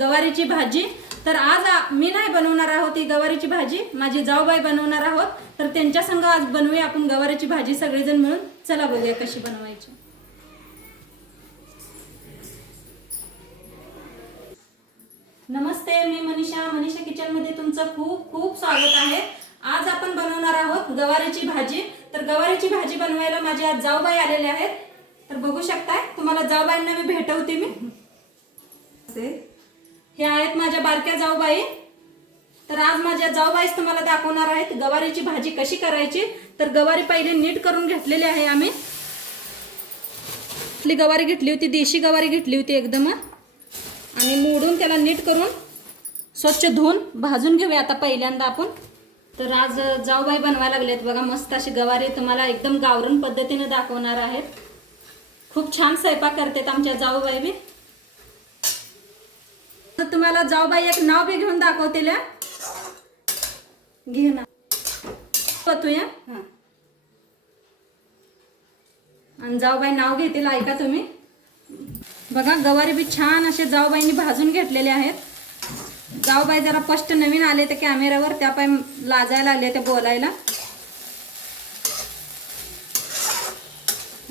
गवारीची भाजी. तर आज मी नाही बनवणार आहोत ही गवारीची भाजी माझी जाऊबाई बनवणार आहोत. तर त्यांच्या संग आज बनवूया आपण गवारीची भाजी सगळेजण मिळून. चला बघूया कशी बनवायची. नमस्ते मी मनीषा. मनीषा किचनमध्ये तुमचं खूप खूप स्वागत आहे. आज आपण बनवणार आहोत गवारीची भाजी. तर गवारीची भाजी बनवायला माझे आज जाऊबाई आलेले आहेत. तर बघू शकताय तुम्हाला जाऊबाईंना मी भेटवते मी. हे आहेत माझ्या बारक्या जाऊबाई. तर आज माझ्या जाऊबाईच तुम्हाला दाखवणार आहेत गवारीची भाजी कशी करायची. तर गवारी पहिले नीट करून घेतलेली आहे आम्ही. आपली गवारी घेतली होती देशी गवारी घेतली होती एकदम आणि मोडून त्याला नीट करून स्वच्छ धुवून भाजून घेऊया आता पहिल्यांदा आपण. तर आज जाऊबाई बनवायला लागलेत. बघा मस्त अशी गवारी तुम्हाला एकदम गावरण पद्धतीने दाखवणार आहेत. खूप छान स्वयंपाक करतात आमच्या जाऊबाई बी. तर तुम्हाला जाऊबाई एक नाव बी घेऊन दाखवतील घे ना बतूया हां? आणि जाऊबाई नाव घेतील ऐका तुम्ही. बघा गवारी बी छान असे जाऊबाईंनी भाजून घेतलेले आहेत. जाऊबाई जरा फस्ट नवीन आले त्या कॅमेऱ्यावर त्या पाय लाजायला आले ते बोलायला.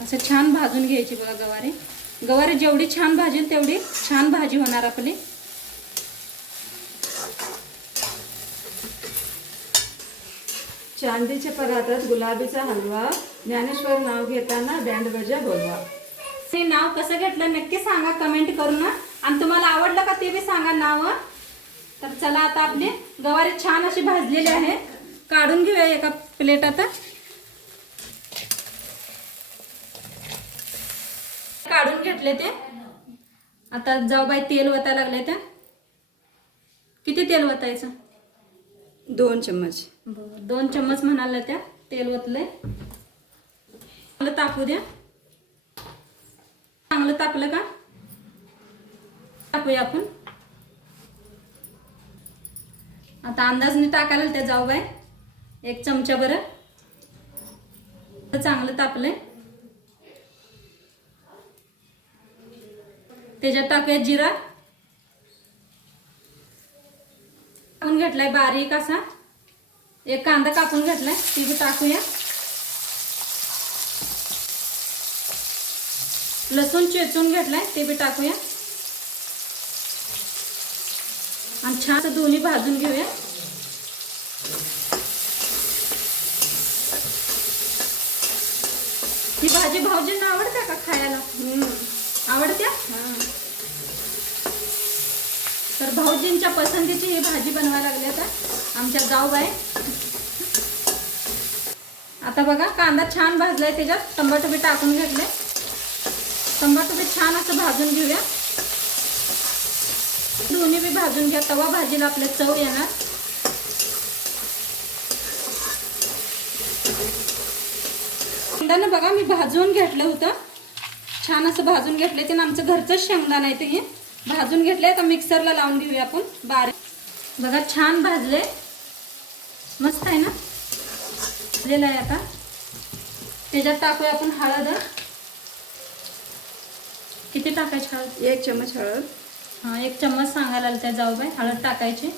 असं छान भाजून घ्यायची बघा गवारी. गवारी जेवढी छान भाजील तेवढी छान भाजी होणार आपली. चांदीच्या परातात गुलाबीचा हलवा ज्ञानेश्वर नाव घेताना बँड बजा बोलवा. हे नाव कसं घेतलं नक्की सांगा कमेंट करून आणि तुम्हाला आवडलं का ते बी सांगा नाव. तर चला आता आपली गवारी छान अशी भाजलेली आहे. काढून घेऊया एका प्लेट आता. काढून घेतले ते. आता जाऊ बाई तेल वता लागले त्या. किती तेल वतायचं? दोन चम्मच. बरं, दोन चम्मच म्हणाल्या त्या तेल ओतलंय. चांगलं तापू द्या. चांगलं तापलं का? टाकूया आपण. आता अंदाजने टाकायला त्या जाऊ बाय एक चमचा बरं. चांगलं तापलंय. त्याच्यात टाकूया जिरा. कापून घेतलाय बारीक असा. एक कांदा कापून घेतलाय ती टाकूया. लसूण चेचून घेतलाय ते बी टाकूया. आणि छान दोन्ही भाजून घेऊया. ही भाजी भाऊजींना आवडते का खायला आवडत्या तर भाऊजींच्या पसंतीची ही भाजी बनवायला लागली आता. आमच्या जाऊबाई आता बघा कांदा छान भाजलाय त्याच्यात. टमाटो बी टाकून घेतले. टमाटो बी छान असं भाजून घेऊया. दोन्ही बी भाजून घ्या तवा भाजीला आपले चव येणार. शेंगदाणा बघा मी भाजून घेतलं होतं. छान असं भाजून घेतले ते आमचं घरचंच शेंगदाणं आहे ते. हे भाजून घेतले आता मिक्सरला लावून घेऊया आपण. बारीक. बघा छान भाजले मस्त आहे ना? भाजलेलं आहे आता. त्याच्यात टाकूया आपण हळद. किती टाकायची हळद? एक चम्मच हळद. हां एक चम्मच सांगायला त्या जाऊ बाय हळद टाकायची.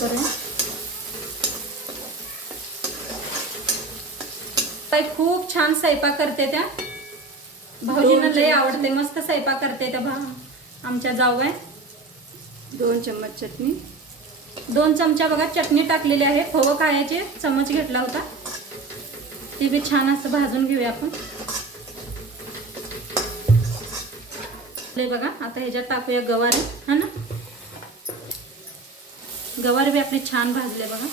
करूया. ताई खूप छान स्वयंपाक करते त्या. भाऊजींना लय आवडते मस्त स्वयंपाक करते त्या भा आमच्या जाऊबाई दोन चम्मच चटणी. दोन चमचा बघा चटणी टाकलेली आहे. फवं खायचे चमच घेतला होता. ते बी छान असं भाजून घेऊया आपण. बघा आता ह्याच्यात टाकूया गवारी. हा ना? गवारी बी आपली छान भाजले बघा.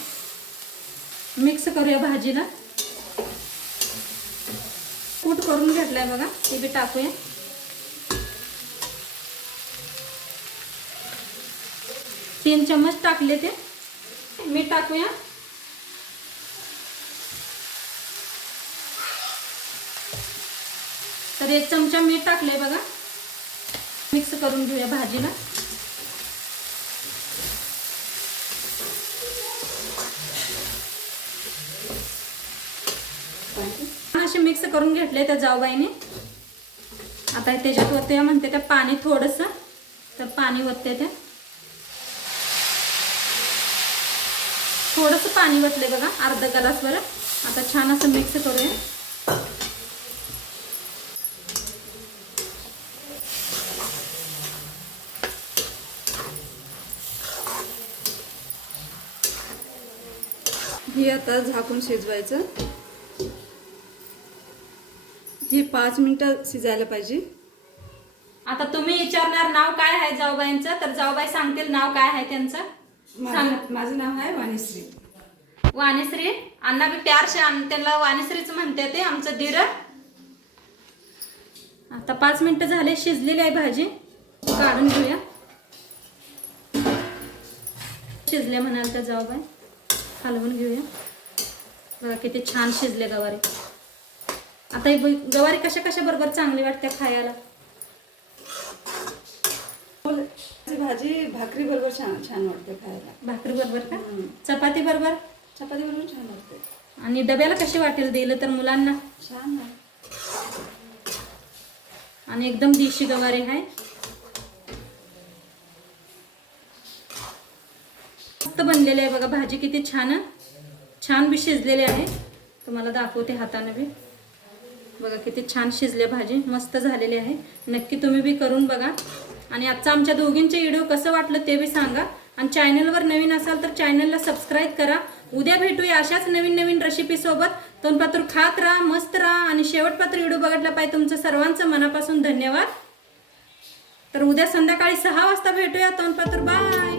मिक्स करूया भाजीला. करून घेतलाय बघा ते बी टाकूया. तीन चम्मच टाकले ते. मीठ टाकूया. तर एक चमचा मीठ टाकले बघा. मिक्स करून भाजीला. छान असे मिक्स करून घेतले त्या जाऊबाईने. आता त्याच्यात होते म्हणते त्या पाणी थोडंसं. तर पाणी वतते त्या थोडंसं पाणी वतले बघा अर्ध ग्लासवर आता छान असं मिक्स करूया. हे आता झाकून शिजवायचं. हे पाच मिनिटं शिजायला पाहिजे. आता तुम्ही विचारणार नाव काय आहे जाऊबाईंचं? तर जाऊबाई सांगतील नाव काय आहे त्यांचं. सांग. माझं नाव आहे वाणीश्री. वाणीश्री? अण्णा बी प्यारशे त्यांना वाणीश्रीच म्हणते ते आमचं धीर. आता पाच मिनिटं झाले शिजलेली आहे भाजी. काढून घेऊया. शिजले म्हणाल तर जाऊ बाय हलवून घेऊया. बघा किती छान शिजले गवारी. आता ही गवारी कशा कशा बरोबर चांगली वाटते खायला? भाजी भाकरी बरोबर छान छान वाटते खायला. भाकरी बरोबर का. चपाती बरोबर? चपाती बरोबर छान वाटते. आणि डब्याला कशी वाटेल दिलं तर मुलांना? छान आणि एकदम देशी गवारी आहे. फक्त बनलेली आहे बघा भाजी किती छान. छान बी शिजलेली आहे. तुम्हाला दाखवते हाताने बी. बघा किती छान शिजले भाजी मस्त झालेली आहे. नक्की तुम्ही बी करून बघा. आणि आजचा आमच्या दोघींचे व्हिडिओ कसं वाटलं ते बी सांगा. आणि चॅनलवर नवीन असाल तर चॅनलला सबस्क्राईब करा. उद्या भेटूया अशाच नवीन नवीन रेसिपीसोबत तोंडपात्र खात राहा मस्त राहा. आणि शेवटपात्र व्हिडिओ बघितला पाहिजे तुमचं सर्वांचं मनापासून धन्यवाद. तर उद्या संध्याकाळी सहा वाजता भेटूया. तोंडपात्र बाय